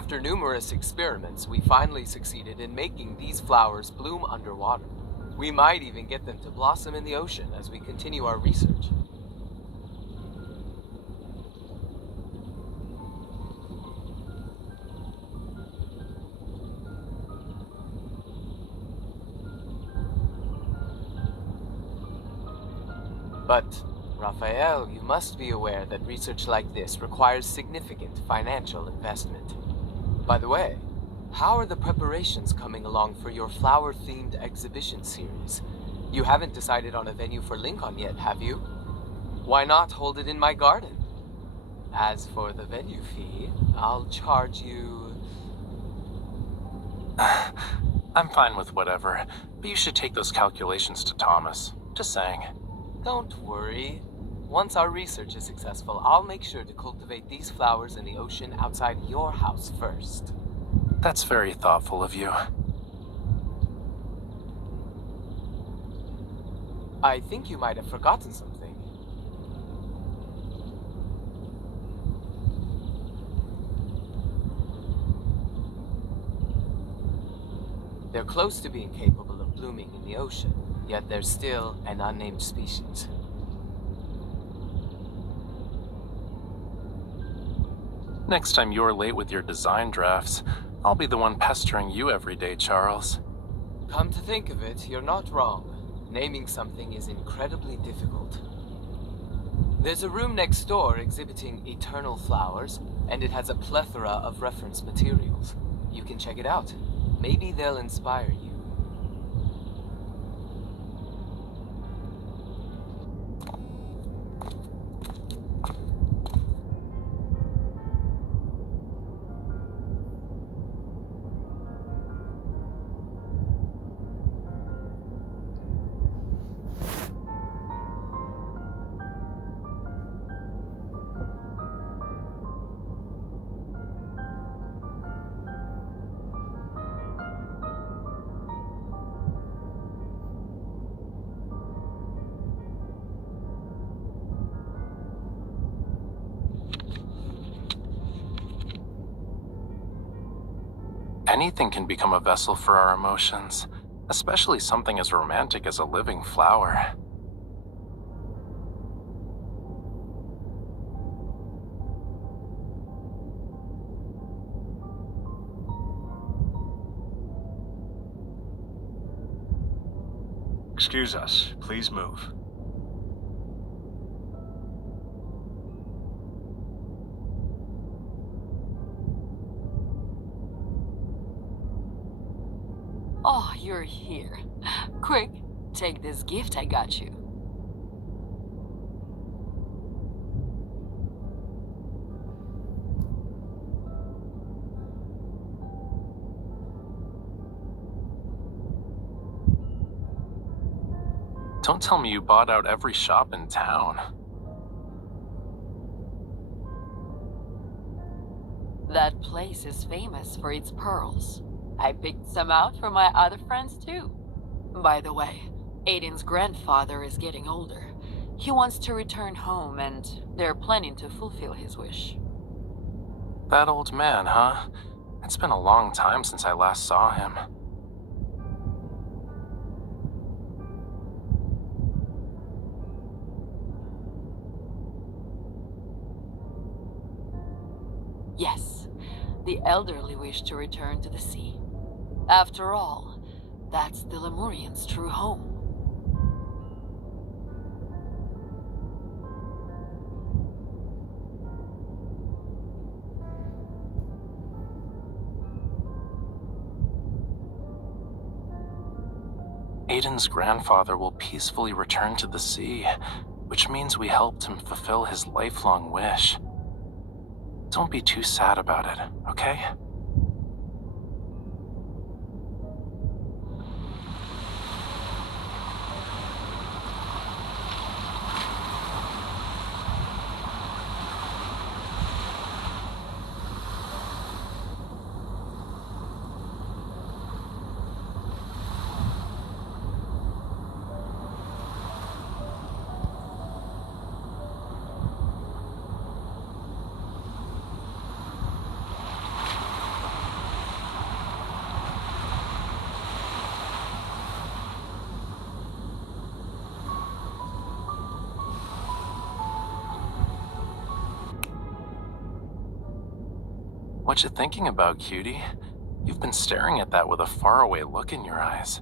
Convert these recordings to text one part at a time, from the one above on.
After numerous experiments, we finally succeeded in making these flowers bloom underwater. We might even get them to blossom in the ocean as we continue our research. But, Raphael, you must be aware that research like this requires significant financial investment. By the way, how are the preparations coming along for your flower-themed exhibition series? You haven't decided on a venue for Lincoln yet, have you? Why not hold it in my garden? As for the venue fee, I'll charge you... I'm fine with whatever, but you should take those calculations to Thomas. Just saying. Don't worry. Once our research is successful, I'll make sure to cultivate these flowers in the ocean outside your house first. That's very thoughtful of you. I think you might have forgotten something. They're close to being capable of blooming in the ocean, yet they're still an unnamed species. Next time you're late with your design drafts, I'll be the one pestering you every day, Charles. Come to think of it, you're not wrong. Naming something is incredibly difficult. There's a room next door exhibiting eternal flowers, and it has a plethora of reference materials. You can check it out. Maybe they'll inspire you. Anything can become a vessel for our emotions, especially something as romantic as a living flower. Excuse us. Please move. Oh, you're here. Quick, take this gift I got you. Don't tell me you bought out every shop in town. That place is famous for its pearls. I picked some out for my other friends too. By the way, Aiden's grandfather is getting older. He wants to return home and they're planning to fulfill his wish. That old man, huh? It's been a long time since I last saw him. Yes, the elderly wish to return to the sea. After all, that's the Lemurians' true home. Aiden's grandfather will peacefully return to the sea, which means we helped him fulfill his lifelong wish. Don't be too sad about it, okay? What you thinking about, cutie? You've been staring at that with a faraway look in your eyes.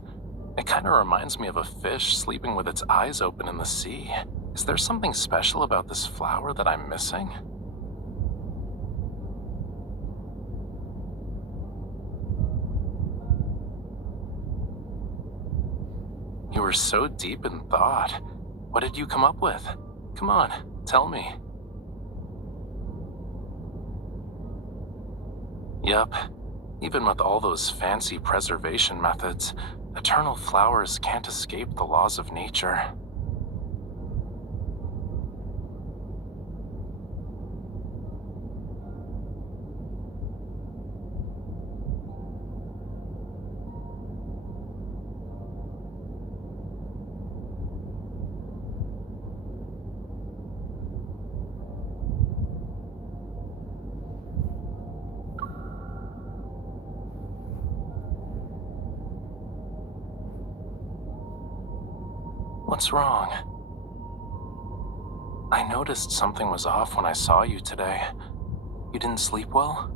It kind of reminds me of a fish sleeping with its eyes open in the sea. Is there something special about this flower that I'm missing? You were so deep in thought. What did you come up with? Come on, tell me. Yup, even with all those fancy preservation methods, eternal flowers can't escape the laws of nature. What's wrong? I noticed something was off when I saw you today. You didn't sleep well?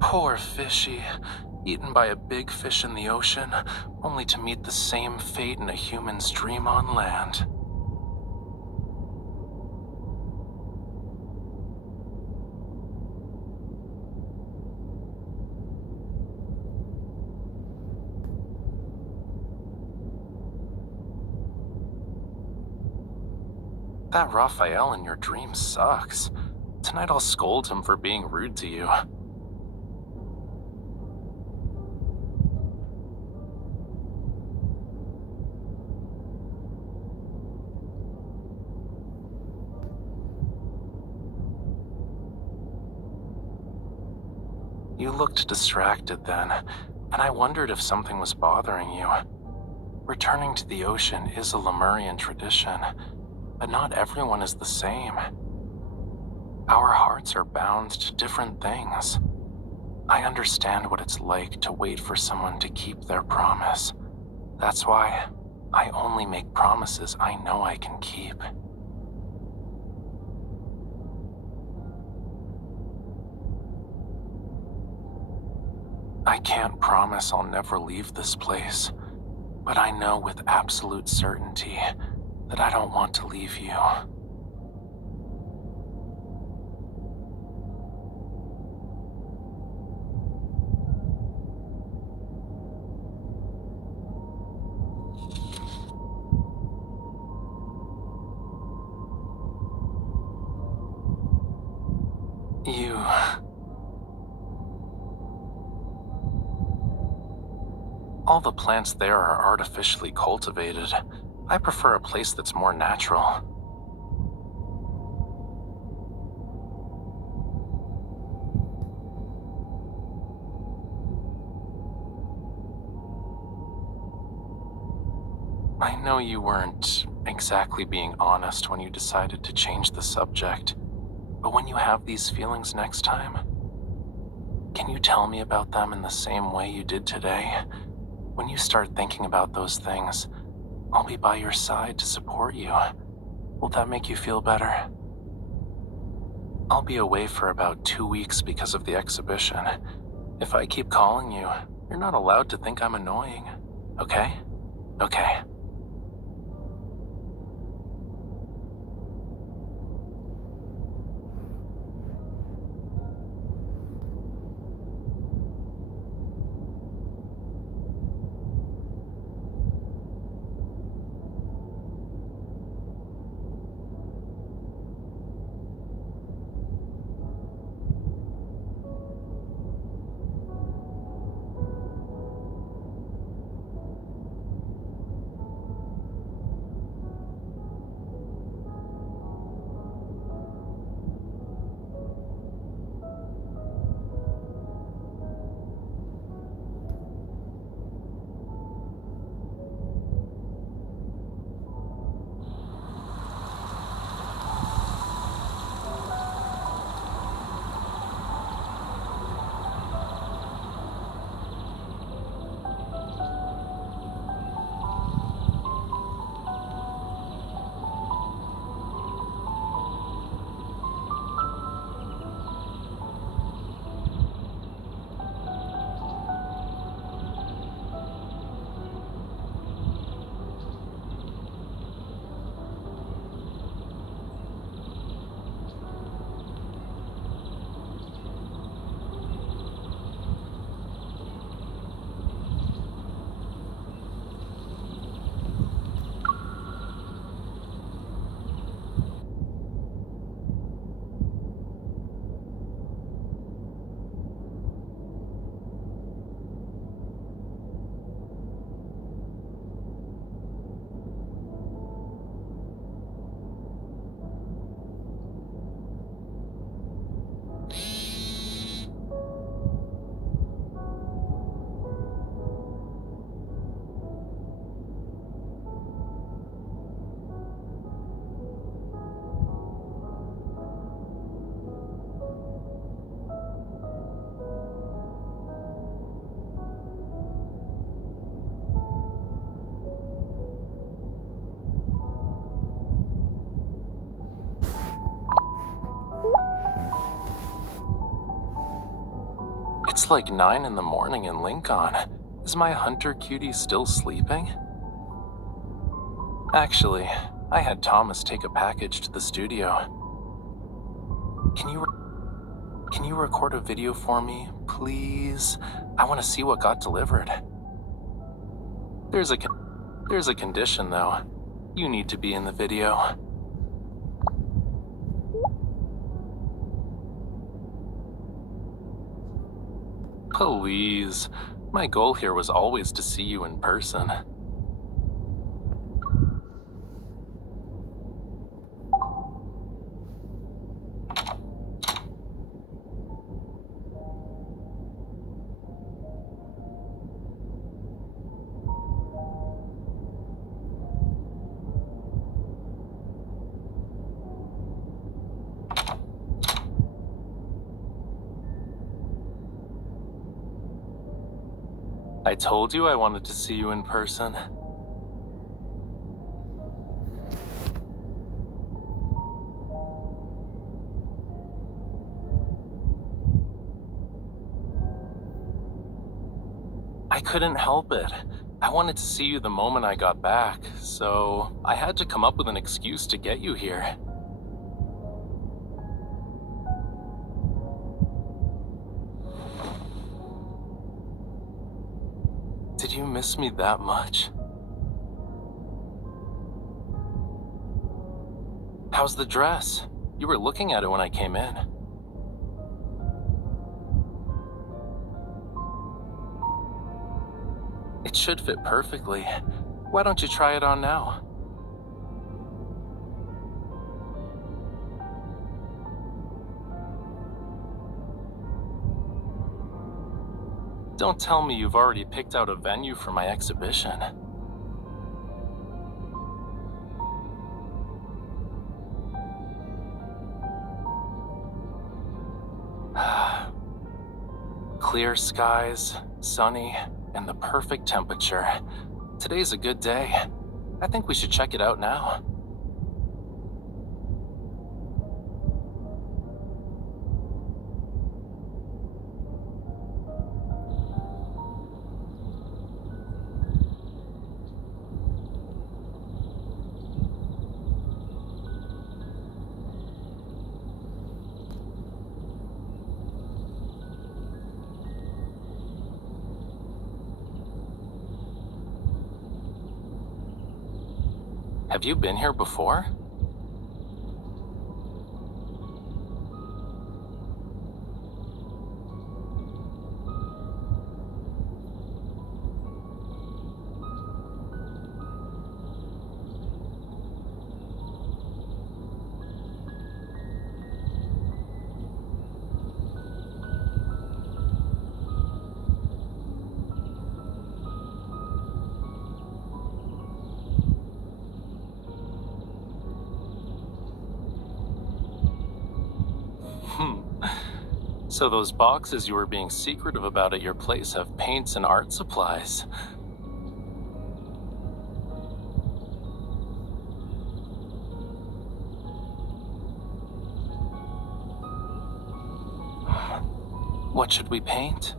Poor Fishie, eaten by a big fish in the ocean, only to meet the same fate in a human's dream on land. That Rafayel in your dream sucks. Tonight I'll scold him for being rude to you. You looked distracted then, and I wondered if something was bothering you. Returning to the ocean is a Lemurian tradition, but not everyone is the same. Our hearts are bound to different things. I understand what it's like to wait for someone to keep their promise. That's why I only make promises I know I can keep. I can't promise I'll never leave this place, but I know with absolute certainty that I don't want to leave you. All the plants there are artificially cultivated. I prefer a place that's more natural. I know you weren't exactly being honest when you decided to change the subject, but when you have these feelings next time, can you tell me about them in the same way you did today? When you start thinking about those things, I'll be by your side to support you. Will that make you feel better? I'll be away for about 2 weeks because of the exhibition. If I keep calling you, you're not allowed to think I'm annoying, okay? Okay. It's like 9 in the morning in Lincoln. Is my hunter cutie still sleeping? Actually, I had Thomas take a package to the studio. Can you record a video for me, please? I want to see what got delivered. There's a condition, though. You need to be in the video. Please. My goal here was always to see you in person. I told you I wanted to see you in person. I couldn't help it. I wanted to see you the moment I got back, so I had to come up with an excuse to get you here. Did you miss me that much? How's the dress? You were looking at it when I came in. It should fit perfectly. Why don't you try it on now? Don't tell me you've already picked out a venue for my exhibition. Clear skies, sunny, and the perfect temperature. Today's a good day. I think we should check it out now. Have you been here before? So those boxes you were being secretive about at your place have paints and art supplies. What should we paint?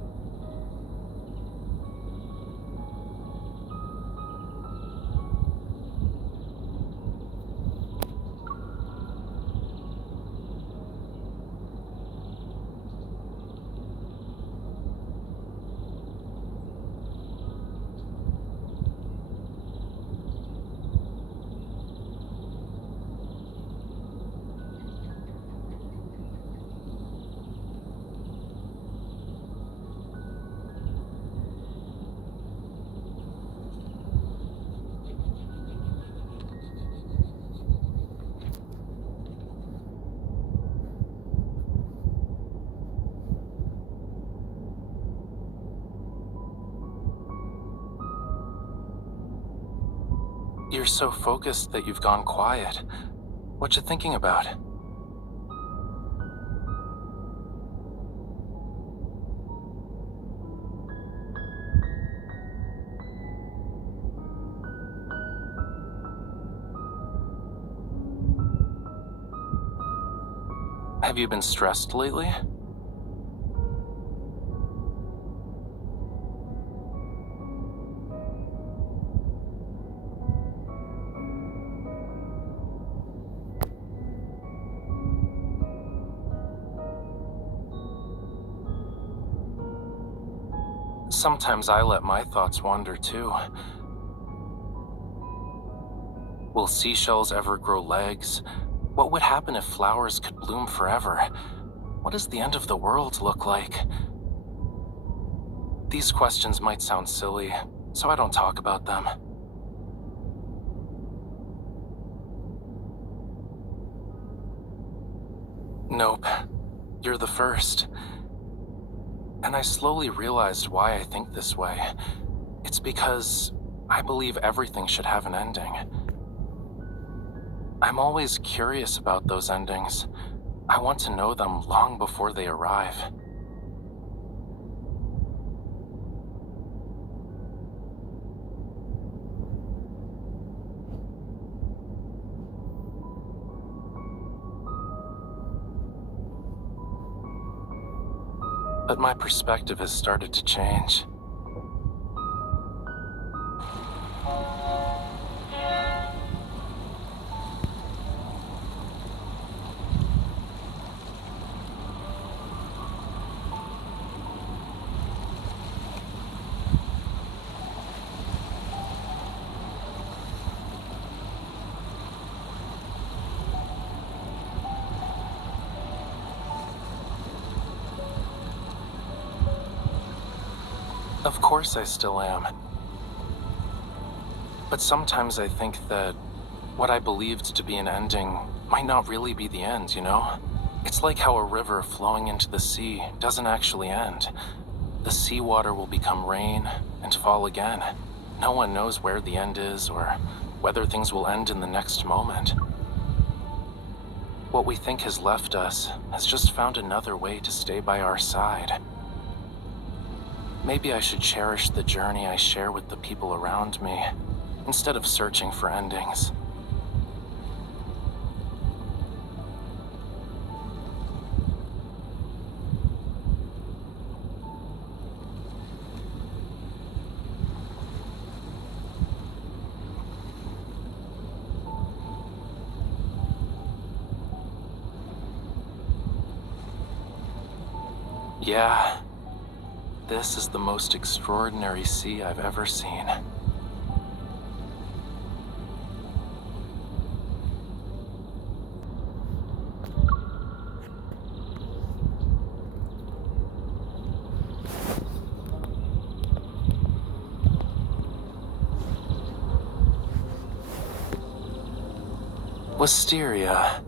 You're so focused that you've gone quiet. What you thinking about? Have you been stressed lately? sometimes I let my thoughts wander too. Will seashells ever grow legs? What would happen if flowers could bloom forever? What does the end of the world look like? These questions might sound silly, so I don't talk about them. Nope, you're the first. And I slowly realized why I think this way. It's because I believe everything should have an ending. I'm always curious about those endings. I want to know them long before they arrive. But my perspective has started to change. Of course I still am. But sometimes I think that what I believed to be an ending might not really be the end, you know? It's like how a river flowing into the sea doesn't actually end. The seawater will become rain and fall again. No one knows where the end is or whether things will end in the next moment. What we think has left us has just found another way to stay by our side. Maybe I should cherish the journey I share with the people around me, instead of searching for endings. Yeah. This is the most extraordinary sea I've ever seen. Wisteria.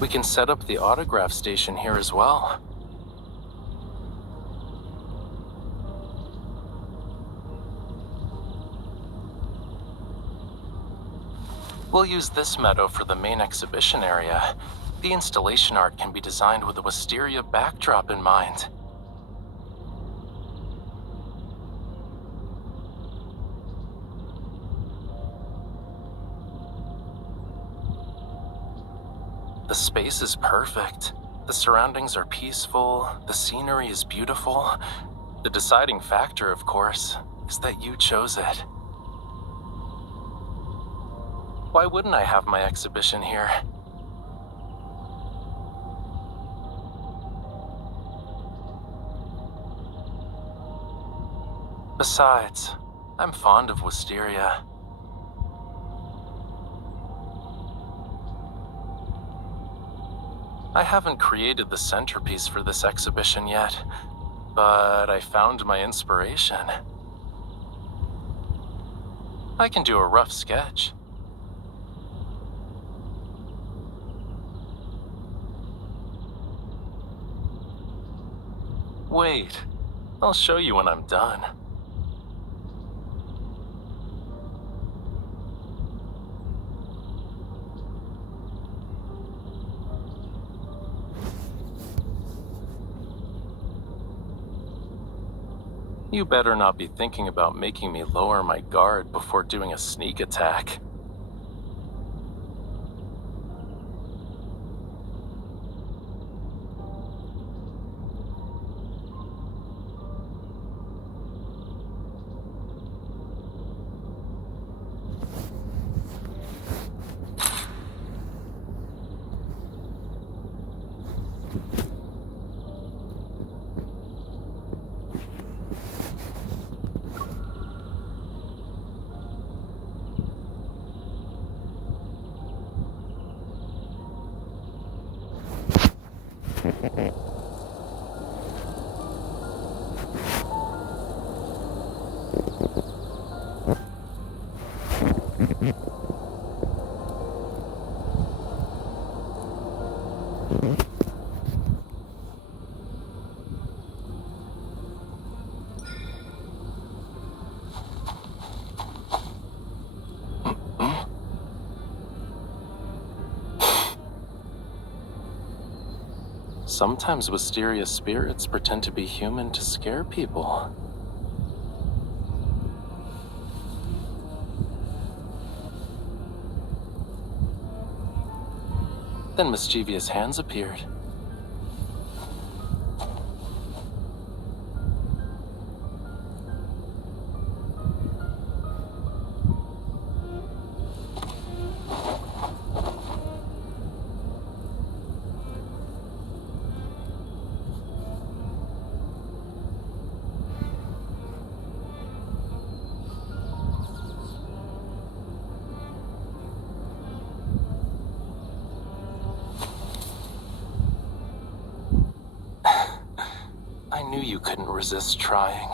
We can set up the autograph station here as well. We'll use this meadow for the main exhibition area. The installation art can be designed with a Wisteria backdrop in mind. The space is perfect. The surroundings are peaceful, the scenery is beautiful. The deciding factor, of course, is that you chose it. Why wouldn't I have my exhibition here? Besides, I'm fond of Wisteria. I haven't created the centerpiece for this exhibition yet, but I found my inspiration. I can do a rough sketch. Wait, I'll show you when I'm done. You better not be thinking about making me lower my guard before doing a sneak attack. Sometimes Wisteria spirits pretend to be human to scare people. Then mischievous hands appeared. I knew you couldn't resist trying.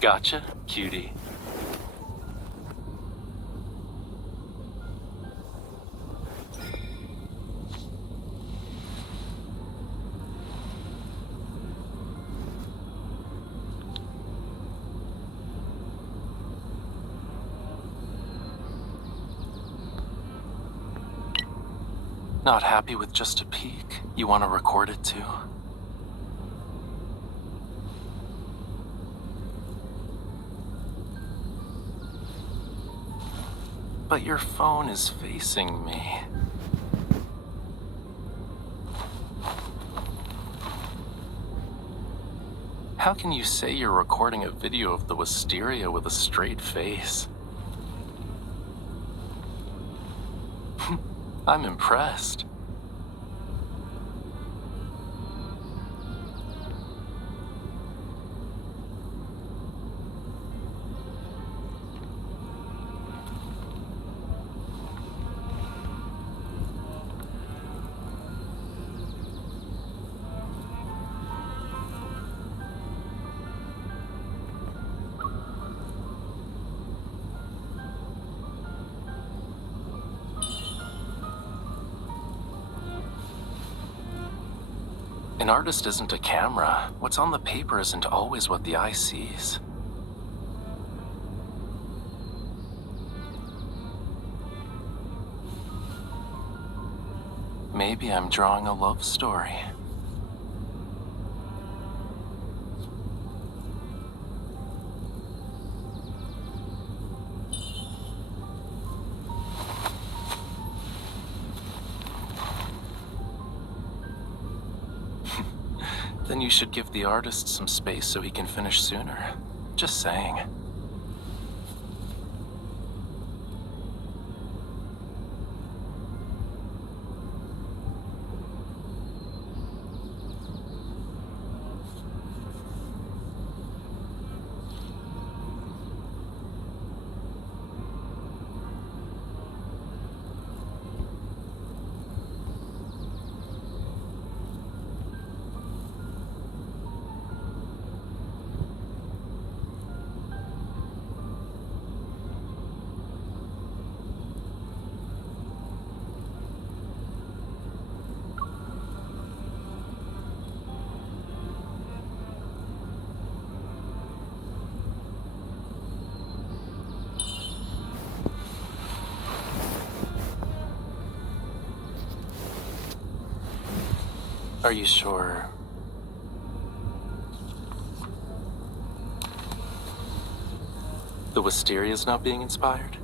Gotcha, cutie. Not happy with just a peek? You want to record it too? But your phone is facing me. How can you say you're recording a video of the Wisteria with a straight face? I'm impressed. An artist isn't a camera. What's on the paper isn't always what the eye sees. Maybe I'm drawing a love story. Then you should give the artist some space so he can finish sooner. Just saying. Are you sure? The Wisteria's not being inspired?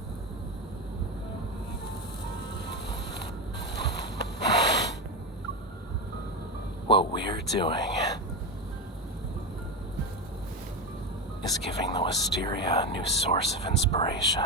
What we're doing is giving the Wisteria a new source of inspiration.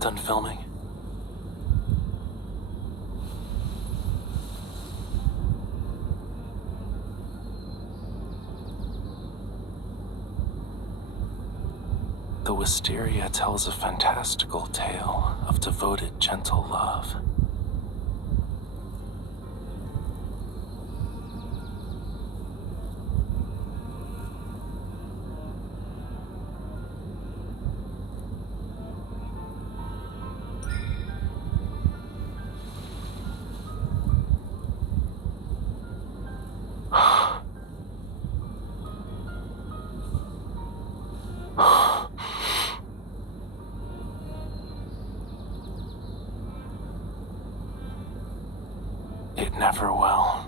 Done filming? The Wisteria tells a fantastical tale of devoted, gentle love. It never will.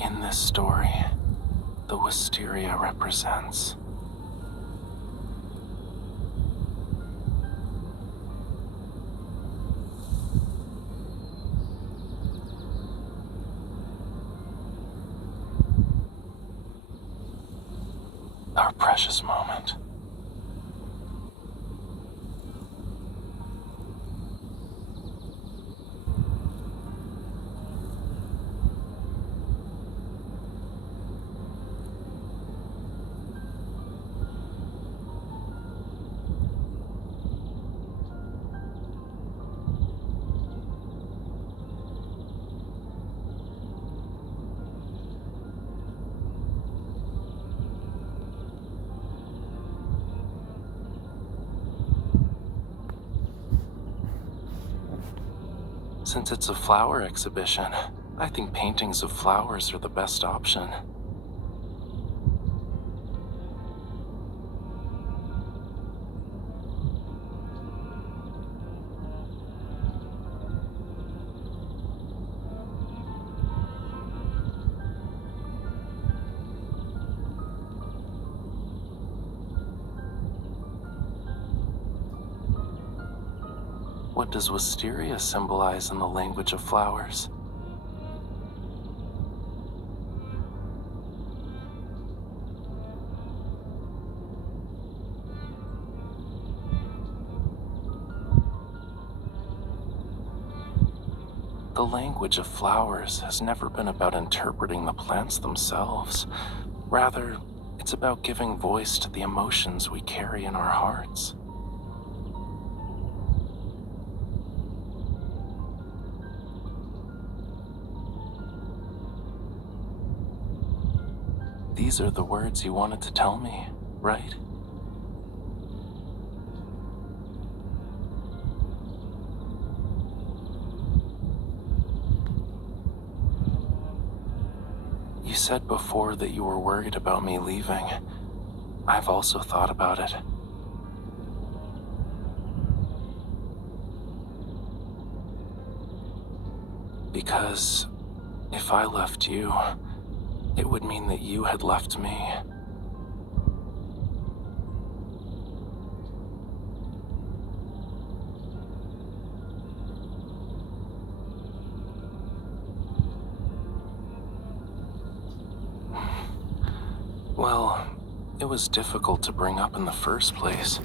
In this story, the Wisteria represents our precious moment. Since it's a flower exhibition, I think paintings of flowers are the best option. What does Wisteria symbolize in the language of flowers? The language of flowers has never been about interpreting the plants themselves. Rather, it's about giving voice to the emotions we carry in our hearts. These are the words you wanted to tell me, right? You said before that you were worried about me leaving. I've also thought about it. Because if I left you, it would mean that you had left me. Well, it was difficult to bring up in the first place,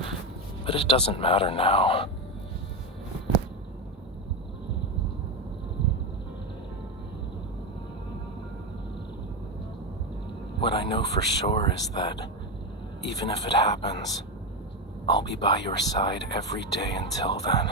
but it doesn't matter now. What I know for sure is that, even if it happens, I'll be by your side every day until then.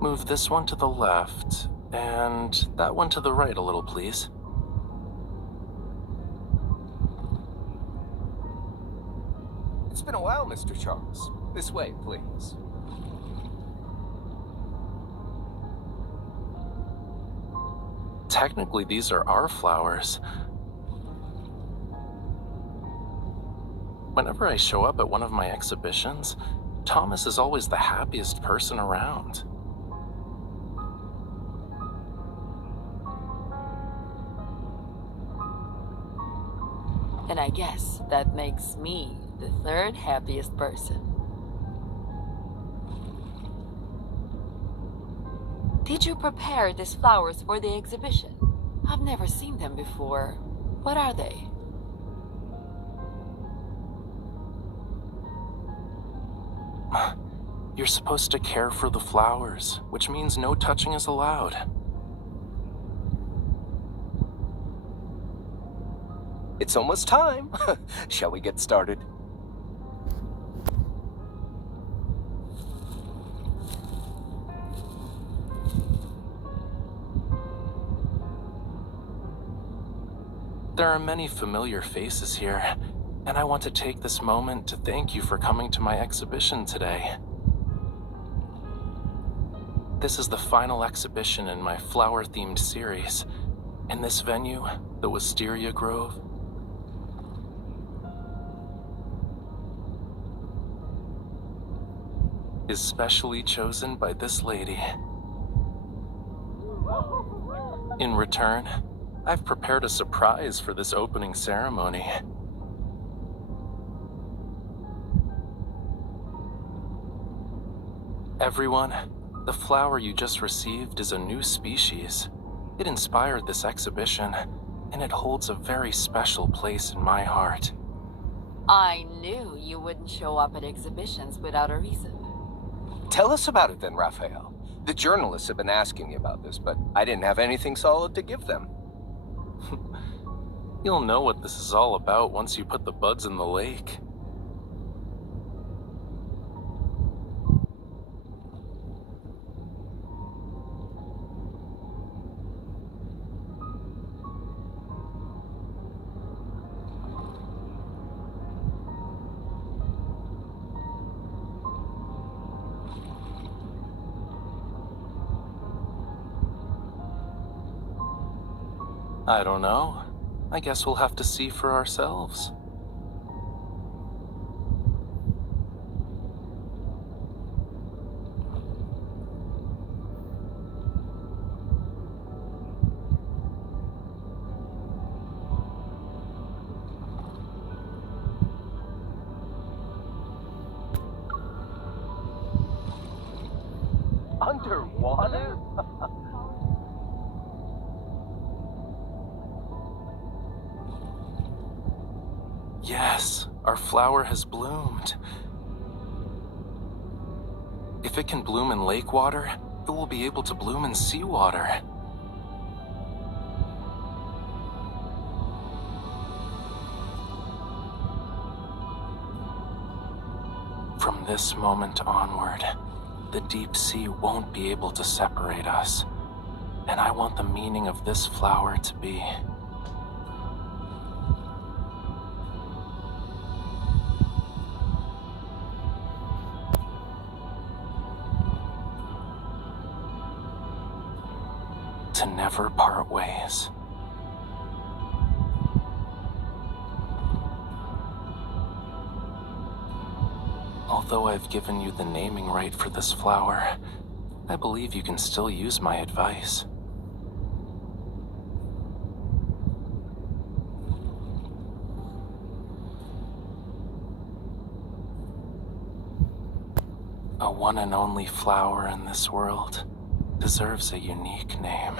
Move this one to the left, and that one to the right a little, please. It's been a while, Mr. Charles. This way, please. Technically, these are our flowers. Whenever I show up at one of my exhibitions, Thomas is always the happiest person around. And I guess that makes me the third happiest person. Did you prepare these flowers for the exhibition? I've never seen them before. What are they? You're supposed to care for the flowers, which means no touching is allowed. It's almost time. Shall we get started? There are many familiar faces here, and I want to take this moment to thank you for coming to my exhibition today. This is the final exhibition in my flower-themed series, and this venue, the Wisteria Grove, is specially chosen by this lady. In return, I've prepared a surprise for this opening ceremony. Everyone, the flower you just received is a new species. It inspired this exhibition, and it holds a very special place in my heart. I knew you wouldn't show up at exhibitions without a reason. Tell us about it then, Raphael. The journalists have been asking me about this, but I didn't have anything solid to give them. You'll know what this is all about once you put the buds in the lake. I don't know. I guess we'll have to see for ourselves. Underwater? Yes, our flower has bloomed. If it can bloom in lake water, it will be able to bloom in seawater. From this moment onward, the deep sea won't be able to separate us. And I want the meaning of this flower to be to never part ways. Although I've given you the naming right for this flower, I believe you can still use my advice. A one and only flower in this world deserves a unique name.